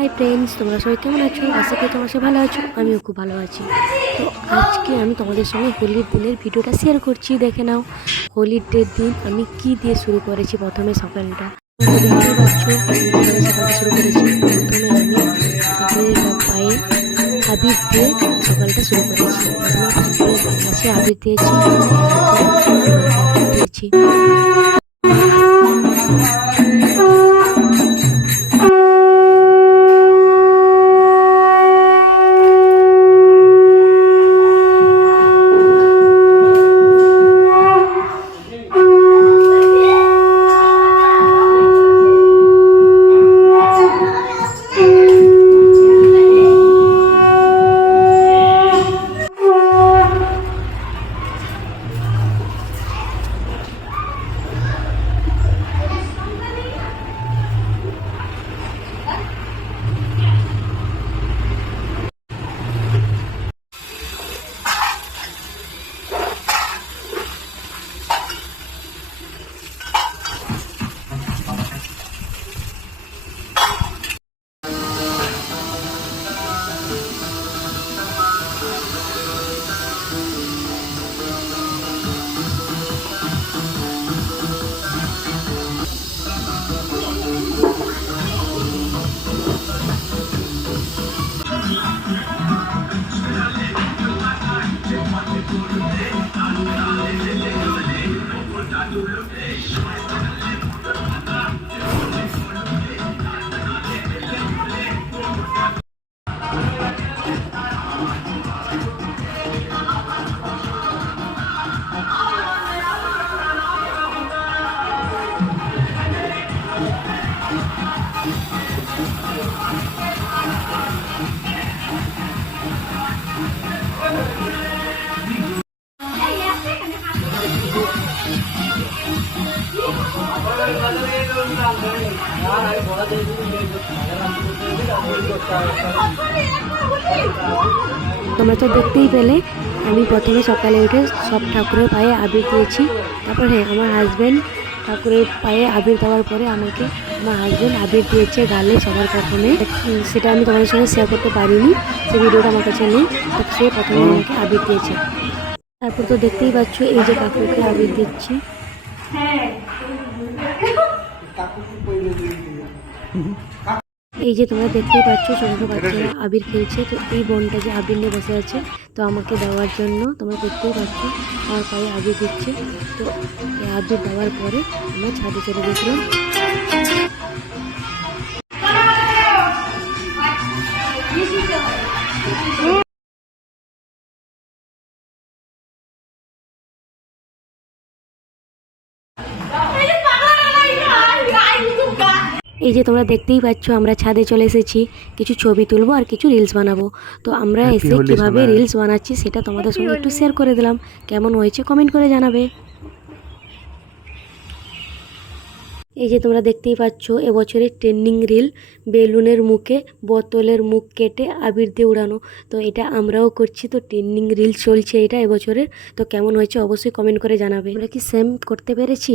Hi friends তোমরা সবাই কেমন আছো? আশা করি তোমরা সবাই ভালো আছো, আমিও খুব ভালো আছি। তো আজকে আমি তোমাদের সঙ্গে হোলির দিনের ভিডিওটা শেয়ার করছি, দেখে নাও। হোলির ডের দিন আমি কি দিয়ে শুরু করেছি প্রথমে সকালটা। শুরু করেছি। প্রথমে আমি পায়ে আবির দিয়ে সকালটা শুরু করেছি। আবির দিয়েছি। তারপরে দিয়েছি তোমরা তো দেখতেই পেলে, আমি প্রথমে সকালে উঠে সব ঠাকুরের পায়ে আবির দিয়েছি। তারপর হ্যাঁ আমার হাজব্যান্ড ঠাকুরের পায়ে আবির দেওয়ার পরে আমাকে আমার হাজব্যান্ড আবির দিয়েছে গালে সবার প্রথমে। সেটা আমি তোমাদের সঙ্গে শেয়ার করতে পারিনি সে ভিডিওটা আমার কাছে নেই, তো সে প্রথমে আমাকে আবির দিয়েছে। তারপর তো দেখতেই পাচ্ছ, এই যে কাকুকে আবির দিচ্ছি। এই যে তোমরা দেখতেই পাচ্ছ ছোট ছোট বাচ্চারা আবির খেলছে। তো এই বোনটা যে আবির নিয়ে বসে আছে তো আমাকে দেওয়ার জন্য তোমরা দেখতেই পাচ্ছ আমার পায়ে আবির দিচ্ছে। তো এই আবির দেওয়ার পরে আমরা ছাদে চলে গেছিলাম। এই যে তোমরা দেখতেই পাচ্ছ আমরা ছাদে চলে এসেছি। কিছু ছবি তুলবো আর কিছু রিলস বানাবো। তো আমরা এসে কীভাবে রিলস বানাচ্ছি সেটা তোমাদের সঙ্গে একটু শেয়ার করে দিলাম। কেমন হয়েছে কমেন্ট করে জানাবে। এই যে তোমরা দেখতেই পাচ্ছ এবছরের ট্রেন্ডিং রিল বেলুনের মুখে বোতলের মুখ কেটে আবির দিয়ে উড়ানো। তো এটা আমরাও করছি তো ট্রেন্ডিং রিল চলছে এটা এবছরের। তো কেমন হয়েছে অবশ্যই কমেন্ট করে জানাবে। আমরা কি সেম করতে পেরেছি?